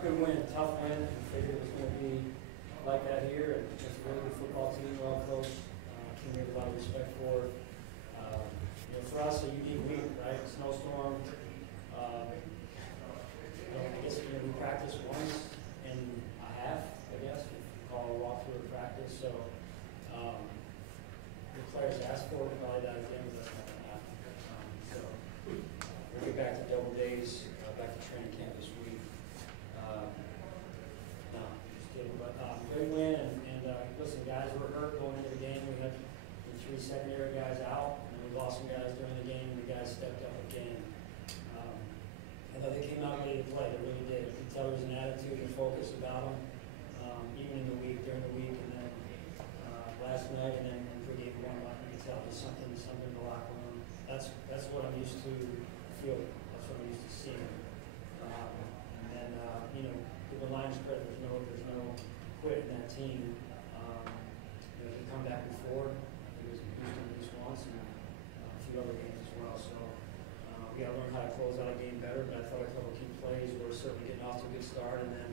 Good win, tough win. I figured it was going to be like that here. And it's a really good football team, well coached. Team we have a lot of respect for. For us, a unique week, right? Snowstorm. I guess we practiced once and a half, I guess. We call a walkthrough of practice. So the players asked for it, probably that again, but that's not going to happen. So we'll get back to double days, back to training camp this week. No, just kidding. But great win, and listen, guys were hurt going into the game. We had the 3 secondary guys out, and we lost some guys during the game, and the guys stepped up again. I thought they came out ready to play. They really did. You could tell there was an attitude and focus about them, even in the week, during the week, and then last night, and then pregame warm-up. You could tell there's something in the locker room. That's what I'm used to feeling. That's what I'm used to seeing. And then give the Lions credit. There's no quit in that team. They come back before. It was Houston at least once, and a few other games as well. So we got to learn how to close out a game better. But I thought a couple of key plays were certainly getting off to a good start, and then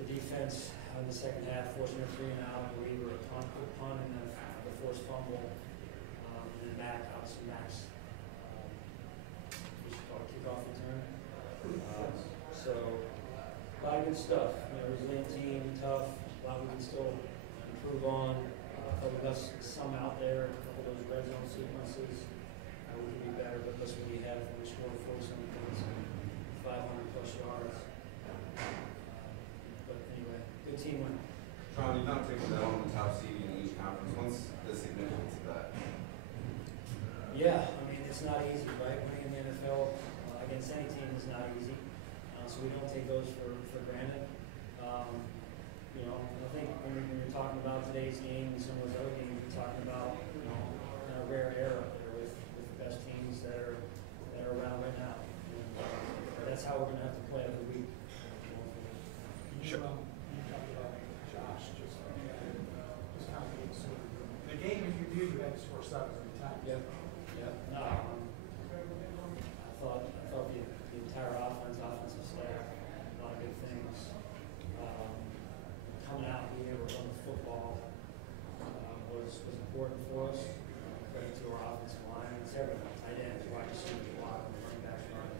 the defense in the second half forcing a 3 and out. We were a punt and then the forced fumble, and then obviously Max. We should call it kickoff return. So a lot of good stuff. Resilient team, tough. A lot we can still improve on. I thought we got some out there. A couple of those red zone sequences. We can be better, but that's what we have. We scored 47 points and 500 plus yards. But anyway, good team win. Sean, you've not taken that on the top seed in each conference. What's the significance of that? Yeah, I mean, it's not easy, right? Winning in the NFL against any team is not easy. So we don't take those for granted. I think when you're talking about today's game and some of those other games, you're talking about a rare era up there with the best teams that are around right now. And that's how we're going to have to play every week. You talked about Josh just confidence. In the game, if you knew you had to score 7 every time. Yep. No, I thought the entire offensive staff, a lot of good things. Coming out, being able to run the football was important for us. Credit to our offensive line. It's everything. Tight ends, wide receivers, block, running backs, running.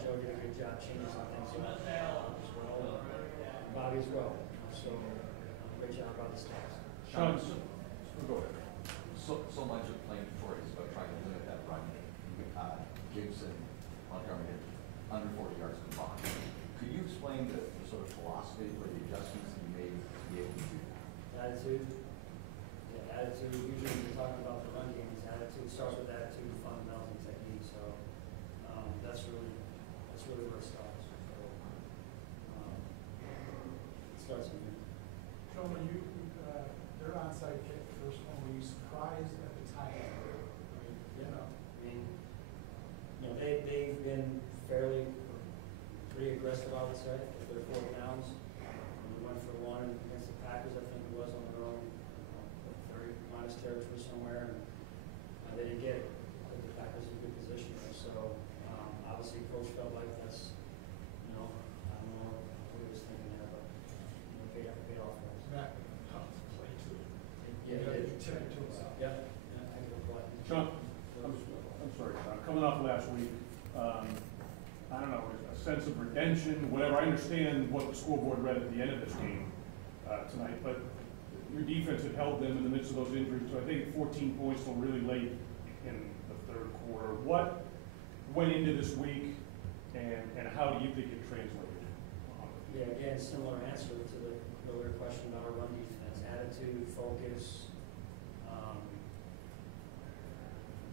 Joe did a good job changing some things as well. And Bobby as well. So great job about the stats. Sean, go ahead. So much of playing Detroit is about trying to limit that run game. Gibson, Montgomery hit under 40 yards combined. Could you explain the sort of philosophy or the adjustments that you made to be able to do that? Attitude. Yeah, attitude. Usually when you're talking about the run game, it's attitude. It starts with attitude, fundamentals, and technique. So that's really where it starts. So it starts with me. Sean, when their onside kick, the first one, were you surprised at the time? They've been pretty aggressive, I would say, with their 4th downs. We went for 1 against the Packers, I think it was, on their own 30-minus territory somewhere, and they didn't get it. I think the Packers in a good position there. So obviously, Coach felt like that's, I don't know what he was thinking there, but paid off for us. That tough play too. Yeah, it did. To himself. Yeah, I think it'll play. Sean, I'm sorry, Sean. Coming off last week, I don't know, a sense of redemption, whatever. I understand what the scoreboard read at the end of this game tonight, but your defense had held them in the midst of those injuries. So I think 14 points till really late in the 3rd quarter. What went into this week, and how do you think it translated? Yeah, again, similar answer to the earlier question about our run defense. Attitude, focus,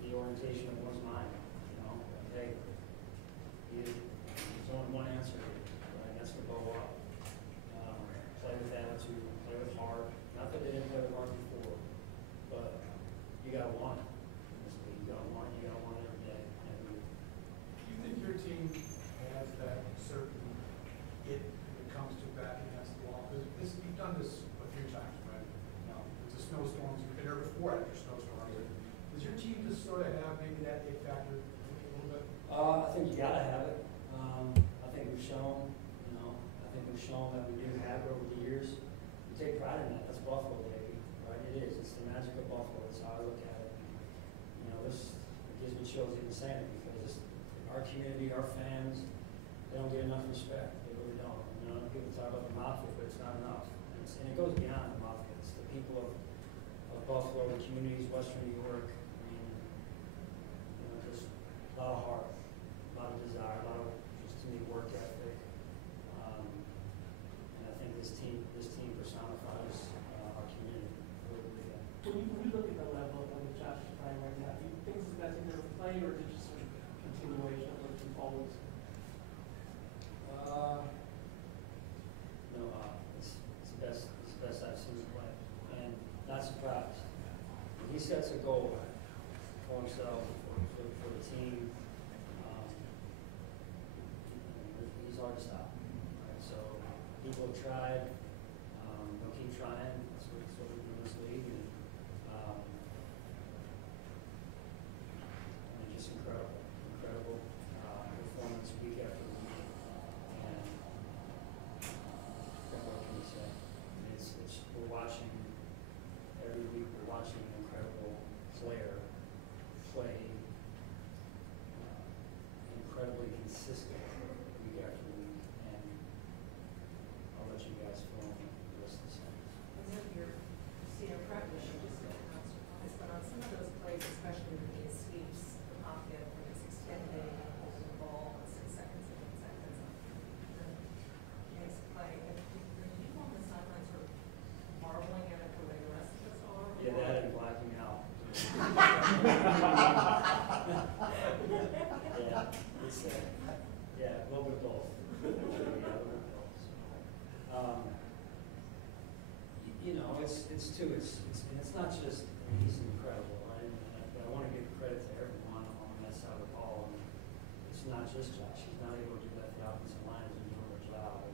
the orientation of one's mind. Hey, there's only one answer here, right? That's to bow up. Play with attitude, play with heart. Not that they didn't play with heart before, but you got to want it. You got to want it every day, every week. Do you think your team has that certain it when it comes to backing against the wall? Because you've done this a few times, right? With the snowstorms, you've been there before after snowstorms. Does your team just sort of have maybe that it factor a little bit? I think you got to have it. I think we've shown shown that we do have over the years. We take pride in that. That's Buffalo, baby, right? It is. It's the magic of Buffalo. That's how I look at it. You know, this gives me chills even saying it because our community, our fans, they don't get enough respect. They really don't. You know, people talk about the mafia, but it's not enough. And it goes beyond the mafia. It's the people of Buffalo, the communities, Western New York. I mean, you know, just a lot of heart, a lot of desire, a lot of just to me work ethic. And I think this team personifies our community. Really, When you look at the level of what Josh is playing right now, do you think this is the best he's ever played, or is it just sort of continuation of what you've always? No, it's the best I've seen him play, and not surprised. When he sets a goal for himself, for the team, he's hard to stop. Right? So people have tried, they'll keep trying. That's what we do in this league, and I mean, just incredible performance week after week, and what can you say? I mean, we're watching every week. We're watching an incredible player play, incredibly consistent week after week, and I'll let you guys fill in the rest of the sentence. And then your senior practice, you just said not surprised, but on some of those plays, especially when he sweeps the pocket, when it's extending, holding the ball, 6 seconds, 7 seconds, the next play, are you on the sideline sort of marveling at it the way the rest of us are? Yeah, that and blacking out. Yeah, it's yeah, a little bit of both. Yeah, a little bit of both. You know, it's not just, I mean, he's incredible, right? But I want to give credit to everyone on that side of the ball. And it's not just Josh. He's not able to do that. The offensive line is doing their job. And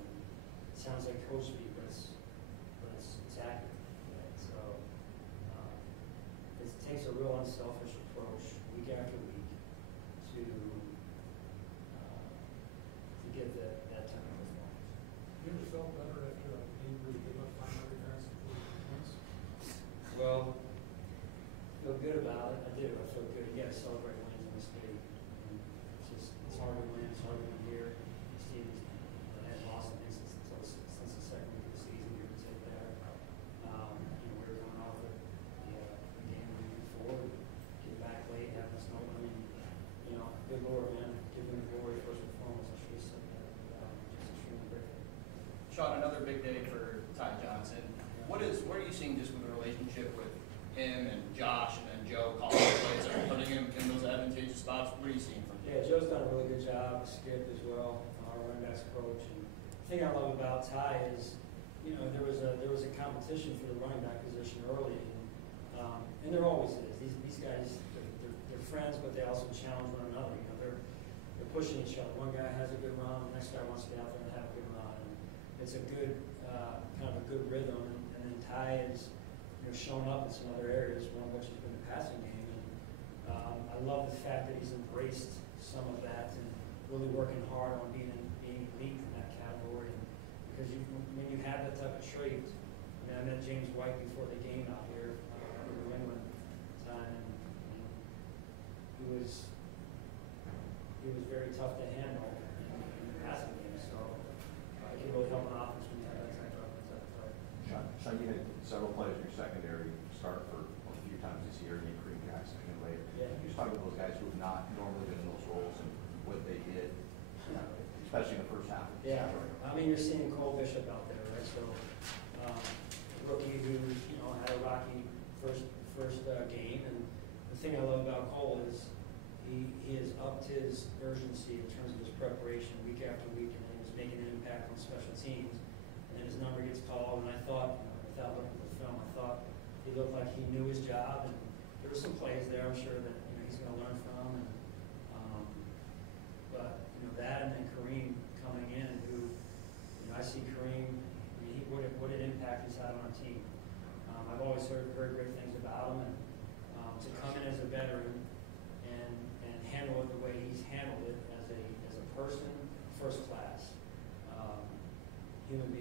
it sounds like coach speak, but it's accurate. Right? So it takes a real unselfish approach week after week to get that type of performance. You ever felt better after a game where you gave up 500 yards and 40 points? Well, I feel good about it. I do. I feel good. You got to celebrate wins in this league. It's hard to win. It's hard to win here. These teams had lost since the second week of the season. We were take there. You know, we were coming off the game the week before. Get back late, having a snow. I mean, you know, good Lord, man. Give him the glory first and foremost. I should have said that. Just extremely grateful. Sean, another big day for Ty Johnson. What are you seeing just with the relationship with him and Josh and then Joe calling the plays and putting him in those advantageous spots? What are you seeing from him? Yeah, Joe's done a really good job. Skip as well, our running backs coach. And the thing I love about Ty is, you know, there was a competition for the running back position early, and there always is. These guys, they're friends, but they also challenge one another. You know, they're pushing each other. One guy has a good run, the next guy wants to get out there and have a good run. And it's a good kind of a good rhythm. And then Ty has, you know, shown up in some other areas, one of which has been the passing game. And I love the fact that he's embraced some of that and really working hard on being elite in that category. And because when you have that type of trait, I mean, I met James White before the game out here in New England time, and he was very tough to handle in the passing game. So it can really help an offense when you have that type of play. Sean, you had several players in your secondary start for a few times this year, and Kareem Jackson and Wade. Yeah. You just talk about those guys who have not normally been in those roles and what they did, especially in the first half. Yeah, I mean, you're seeing Cole Bishop out there, right? So, rookie who, you know, had a rocky first game, and the thing I love about Cole is he has upped his urgency in terms of his preparation week after week, and he was making an impact on special teams. And then his number gets called, and I thought, you know, without looking at the film, I thought he looked like he knew his job, and there were some plays there I'm sure that, you know, he's going to learn from. And, but you know, that and then Kareem coming in, who, you know, I see Kareem, I mean, what an impact he's had on our team. I've always heard great things about him, and to come in as a veteran and handle it the way he's handled it as a person, first class human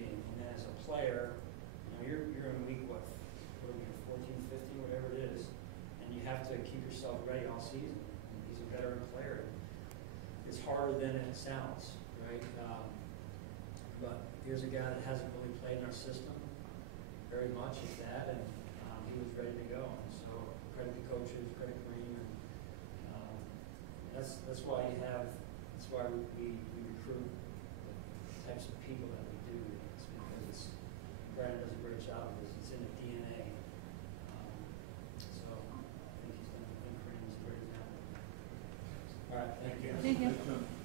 keep yourself ready all season. He's a veteran player. It's harder than it sounds, right? But here's a guy that hasn't really played in our system very much as that, and he was ready to go. And so credit the coaches, credit Kareem, and that's why we recruit the types of people that we do. It's because Brandon does a great job of this. It's in the DNA. So I think Kareem is a great example. All right, thank you. Thank you. Thank you.